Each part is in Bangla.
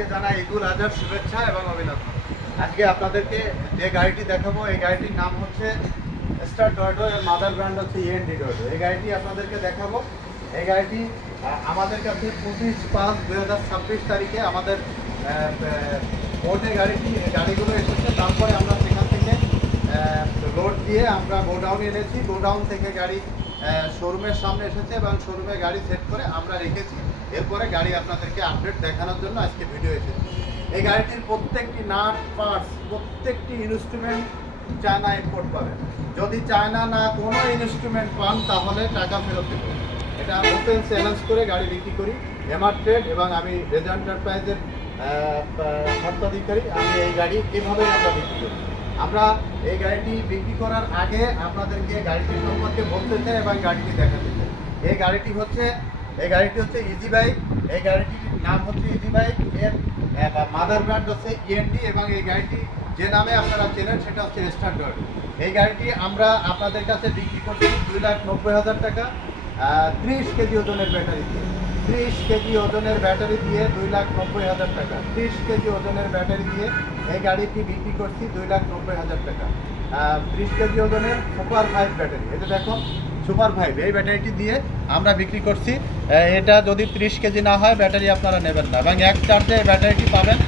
সবাইকে জানাই ঈদুল আজহার শুভেচ্ছা এবং অভিনন্দন। আজকে আপনাদেরকে যে গাড়িটি দেখাবো এই গাড়িটির নাম হচ্ছে স্টার টয়োটো, এর মাদার ব্র্যান্ড হচ্ছে ইএনডি টয়োটো। এই গাড়িটি আপনাদেরকে দেখাবো। এই গাড়িটি আমাদের কাছে 25/5/2026 তারিখে আমাদের বোর্ডে গাড়িগুলো এসেছে। তারপরে আমরা সেখান থেকে লোড দিয়ে আমরা গোডাউনে এনেছি। গোডাউন থেকে গাড়ি শোরুমের সামনে এসেছে এবং শোরুমে গাড়ি সেট করে আমরা রেখেছি। এরপরে গাড়ি আপনাদেরকে আপডেট দেখানোর জন্য আজকে ভিডিও এসেছে। এই গাড়িটির প্রত্যেকটি নাট পার্টস, প্রত্যেকটি ইনস্ট্রুমেন্ট চায়না ইম্পোর্ট পাবেন। যদি চায়না না কোনো ইনস্ট্রুমেন্ট পান তাহলে টাকা ফেরত দেবেন। এটা ওপেন চ্যালেঞ্জ করে গাড়ি বিক্রি করি। এমআর ট্রেড এবং আমি রেজা এন্টারপ্রাইজের স্বত্বাধিকারী। আমি এই গাড়ি এভাবেই আমরা বিক্রি করি। আমরা এই গাড়িটি বিক্রি করার আগে আপনাদেরকে গাড়িটি সম্পর্কে বলতে চাই এবং গাড়িটি দেখাতে চাই। এই গাড়িটি হচ্ছে ইজি বাইক। এই গাড়িটির নাম হচ্ছে ইজি বাইক। এর মাদার ব্র্যান্ড হচ্ছে ইএনডি এবং এই গাড়িটি যে নামে আপনারা চেনেন সেটা হচ্ছে স্টার টয়োটো। এই গাড়িটি আমরা আপনাদের কাছে বিক্রি করছি 2,90,000 টাকা, 30 কেজি ওজনের ব্যাটারি দিয়ে। 30 কেজি ওজনের ব্যাটারি দিয়ে 2,90,000 টাকা। 30 কেজি ওজনের ব্যাটারি দিয়ে এই গাড়িটি বিক্রি করছি 2,90,000 টাকা। 30 কেজি ওজনের সুপার 5 ব্যাটারি। এটা দেখুন সুপার 5, এই ব্যাটারিটি দিয়ে আমরা বিক্রি করছি। এটা যদি 30 কেজি না হয় ব্যাটারি আপনারা নেবেন না। এবং এক চার্জে এই ব্যাটারিটি পাবেন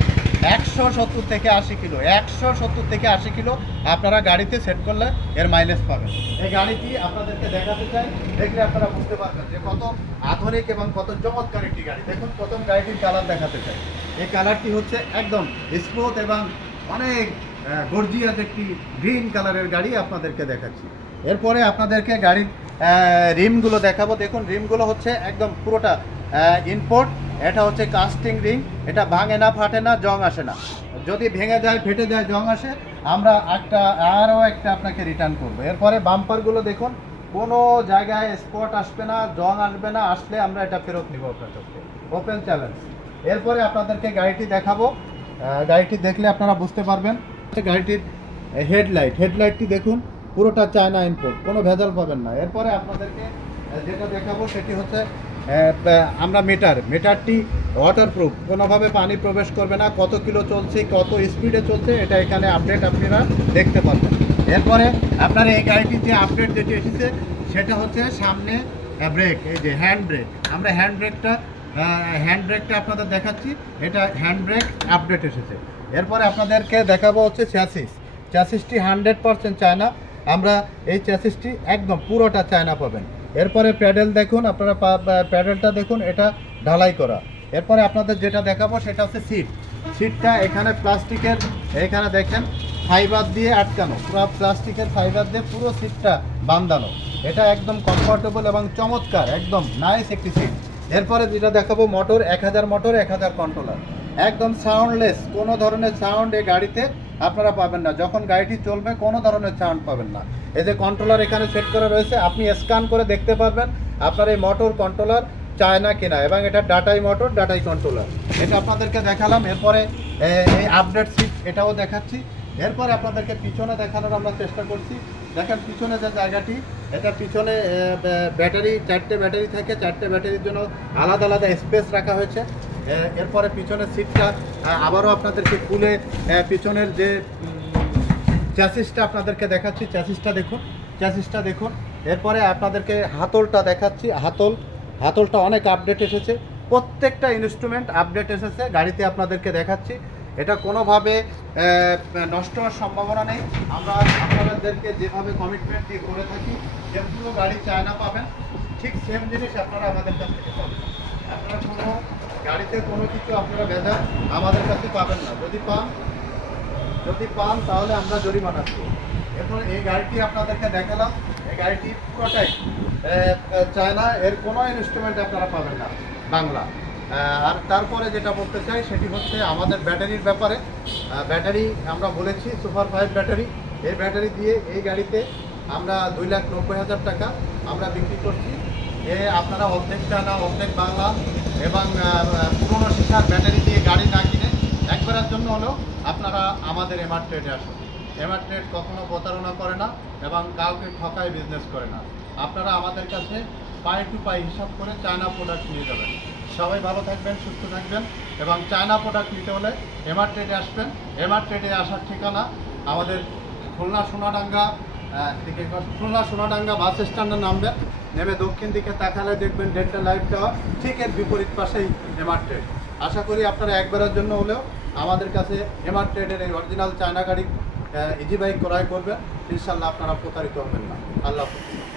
170 থেকে 80 কিলো। 170 থেকে 80 কিলো আপনারা গাড়িতে সেট করলে এর মাইলেজ পাবেন। এই গাড়িটি আপনাদেরকে দেখাতে চাই, দেখলে আপনারা বুঝতে পারবেন যে কত আধুনিক এবং কত চমৎকার একটি গাড়ি। দেখুন প্রথম গাড়িটির কালার দেখাতে চাই। এই কালারটি হচ্ছে একদম স্মুথ এবং অনেক গর্জিয়াস একটি গ্রিন কালারের গাড়ি আপনাদেরকে দেখাচ্ছি। এরপরে আপনাদেরকে গাড়ির রিমগুলো দেখাবো। দেখুন রিমগুলো হচ্ছে একদম পুরোটা ইম্পোর্ট। এটা হচ্ছে কাস্টিং রিং। এটা ভাঙে না, ফাটে না, জং আসে না। যদি ভেঙে যায়, ফেটে যায়, জং আসে, আমরা আরও একটা আপনাকে রিটার্ন করবো। এরপরে বাম্পারগুলো দেখুন, কোনো জায়গায় স্পট আসবে না, জং আসবে না। আসলে আমরা এটা ফেরত নিব আপনার কাছে, ওপেন চ্যালেঞ্জ। এরপরে আপনাদেরকে গাড়িটি দেখাবো। গাড়িটি দেখলে আপনারা বুঝতে পারবেন। গাড়িটির হেডলাইটটি দেখুন, পুরোটা চায়না ইম্পোর্ট, কোনো ভেজাল পাবেন না। এরপরে আপনাদেরকে যেটা দেখাবো সেটি হচ্ছে আমরা মিটারটি ওয়াটারপ্রুফ, কোনোভাবে পানি প্রবেশ করবে না। কত কিলো চলছে, কত স্পিডে চলছে, এটা এখানে আপডেট আপনারা দেখতে পারবেন। এরপরে আপনার এই গাড়িটির যে আপডেট যেটি এসেছে সেটা হচ্ছে সামনে ব্রেক, এই যে হ্যান্ড ব্রেক। আমরা হ্যান্ড ব্রেকটা আপনাদের দেখাচ্ছি। এটা হ্যান্ড ব্রেক আপডেট এসেছে। এরপরে আপনাদেরকে দেখাবো হচ্ছে চ্যাসিসটি 100% চায়না। আমরা এই চ্যাসিসটি একদম পুরোটা চায়না পাবেন। এরপরে প্যাডেল দেখুন, আপনারা প্যাডেলটা দেখুন, এটা ঢালাই করা। এরপরে আপনাদের যেটা দেখাবো সেটা হচ্ছে সিটটা এখানে প্লাস্টিকের, এখানে দেখেন ফাইবার দিয়ে আটকানো, পুরো প্লাস্টিকের ফাইবার দিয়ে পুরো সিটটা বাঁধানো। এটা একদম কমফোর্টেবল এবং চমৎকার, একদম নাইস একটি সিট। এরপরে যেটা দেখাবো মোটর, 1000 মোটর, 1000 কন্ট্রোলার, একদম সাউন্ডলেস। কোনো ধরনের সাউন্ড এই গাড়িতে আপনারা পাবেন না। যখন গাড়িটি চলবে কোনো ধরনের সাউন্ড পাবেন না। এই যে কন্ট্রোলার এখানে সেট করা রয়েছে, আপনি স্ক্যান করে দেখতে পারবেন আপনার এই মোটর কন্ট্রোলার চায়না কিনা, এবং এটা ডাটাই মোটর, ডাটাই কন্ট্রোলার। এটা আপনাদেরকে দেখালাম। এরপরে এই আপডেট সিট এটাও দেখাচ্ছি। এরপরে আপনাদেরকে পিছনে দেখানোর আমরা চেষ্টা করছি। দেখেন পিছনে যে জায়গাটি, এটা পিছনে ব্যাটারি, 4টে ব্যাটারি থাকে। 4টে ব্যাটারির জন্য আলাদা আলাদা স্পেস রাখা হয়েছে। এরপরে পিছনের সিটটা আবারও আপনাদেরকে খুলে পিছনের যে চ্যাসিসটা আপনাদেরকে দেখাচ্ছি। চ্যাসিসটা দেখুন। এরপরে আপনাদেরকে হাতলটা দেখাচ্ছি। হাতলটা অনেক আপডেট এসেছে। প্রত্যেকটা ইনস্ট্রুমেন্ট আপডেট এসেছে গাড়িতে আপনাদেরকে দেখাচ্ছি। এটা কোনোভাবে নষ্ট হওয়ার সম্ভাবনা নেই। আমরা আপনাদেরকে যেভাবে কমিটমেন্ট দিয়ে করে থাকি যে পুরো গাড়ি চায়না পাবেন, ঠিক সেম জিনিস আপনারা আমাদের কাছ থেকে পাবেন। আপনারা কোনো গাড়িতে কোনো কিছু আপনারা ভেজাল আমাদের কাছে পাবেন না। যদি পান তাহলে আমরা জরিমানা দেব। এরপর এই গাড়িটি আপনাদেরকে দেখালাম। এই গাড়িটি পুরোটাই চায়না, এর কোনো ইনস্ট্রুমেন্ট আপনারা পাবেন না বাংলা। আর তারপরে যেটা বলতে চাই সেটি হচ্ছে আমাদের ব্যাটারির ব্যাপারে। ব্যাটারি আমরা বলেছি সুপার 5 ব্যাটারি। এই ব্যাটারি দিয়ে এই গাড়িতে আমরা 2,90,000 টাকা আমরা বিক্রি করছি। আপনারা অর্ধেক চায়না, অর্ধেক বাংলা এবং পুরোনো শিক্ষার ব্যাটারি দিয়ে গাড়ি না কিনে একবারের জন্য হলেও আপনারা আমাদের এমআর ট্রেডে আসুন। এমআর ট্রেড কখনো প্রতারণা করে না এবং কাউকে ঠকায় বিজনেস করে না। আপনারা আমাদের কাছে পাই টু পাই হিসাব করে চায়না প্রোডাক্ট নিয়ে যাবেন। সবাই ভালো থাকবেন, সুস্থ থাকবেন এবং চায়না প্রোডাক্ট নিতে হলে এমআর ট্রেডে আসবেন। এমআর ট্রেডে আসার ঠিকানা আমাদের খুলনা সোনাডাঙ্গা খুলনা সোনাডাঙ্গা বাস স্ট্যান্ডে নামবেন, নেমে দক্ষিণ দিকে তাকালে দেখবেন ডেন্টাল লাইফ টাওয়ার, ঠিক এর বিপরীত পাশেই এমআর ট্রেড। আশা করি আপনারা একবারের জন্য হলেও আমাদের কাছে এমআর ট্রেডের এই অরিজিনাল চায়না গাড়ি ইজি বাইক ক্রয় করবেন, ইনশাল্লাহ আপনারা প্রতারিত হবেন না। আল্লাহ হাফেজ।